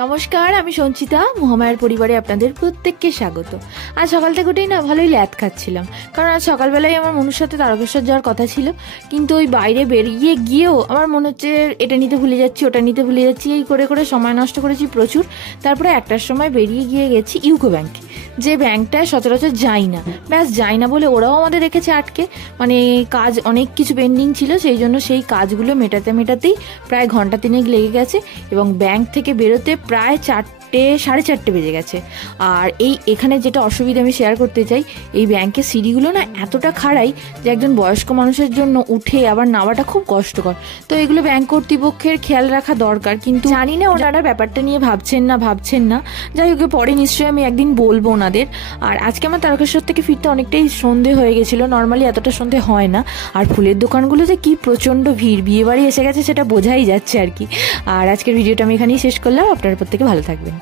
নমস্কার, আমি সঞ্চিতা। মহামায়ার পরিবারে আপনাদের প্রত্যেককে স্বাগত। আজ সকাল থেকে উঠেই না ভালোই ল্যাদ খাচ্ছিলাম, কারণ আজ সকালবেলায় আমার মনুর সাথে তারকেশ্বর যাওয়ার কথা ছিল, কিন্তু ওই বাইরে বেরিয়ে গিয়েও আমার মনে হচ্ছে এটা নিতে ভুলে যাচ্ছি, ওটা নিতে ভুলে যাচ্ছি, এই করে করে সময় নষ্ট করেছি প্রচুর। তারপরে একটার সময় বেরিয়ে গিয়ে গেছি ইউকো ব্যাংক, যে ব্যাংকটায় সচরাচর যাই না। ব্যাস যাই না বলে ওরাও আমাদের রেখেছে আটকে, মানে কাজ অনেক কিছু পেন্ডিং ছিল, সেই জন্য সেই কাজগুলো মেটাতেই প্রায় ঘন্টা তিনেক লেগে গেছে এবং ব্যাংক থেকে বেরোতে প্রায় 4:30 বেজে গেছে। আর এখানে যেটা অসুবিধা আমি শেয়ার করতে চাই, এই ব্যাংকের সিঁড়িগুলো না এতটা খাড়াই যে একজন বয়স্ক মানুষের জন্য উঠে আবার নামাটা খুব কষ্টকর। তো এগুলো ব্যাংক কর্তৃপক্ষের খেয়াল রাখা দরকার, কিন্তু জানি না ওনারা ব্যাপারটা নিয়ে ভাবছেন না। যাই হোক, পরে নিশ্চয়ই আমি একদিন বলবো ওনাদের। আর আজকে আমার তারকেশ্বর থেকে ফিরতে অনেকটাই সন্ধে হয়ে গেছিলো, নর্মালি এতটা সন্ধে হয় না। আর ফুলের দোকানগুলো যে কি প্রচণ্ড ভিড়, বিয়ে বাড়ি এসে গেছে সেটা বোঝাই যাচ্ছে আর কি। আর আজকের ভিডিওটা আমি এখানেই শেষ করলাম। আপনারা প্রত্যেকে ভালো থাকবেন।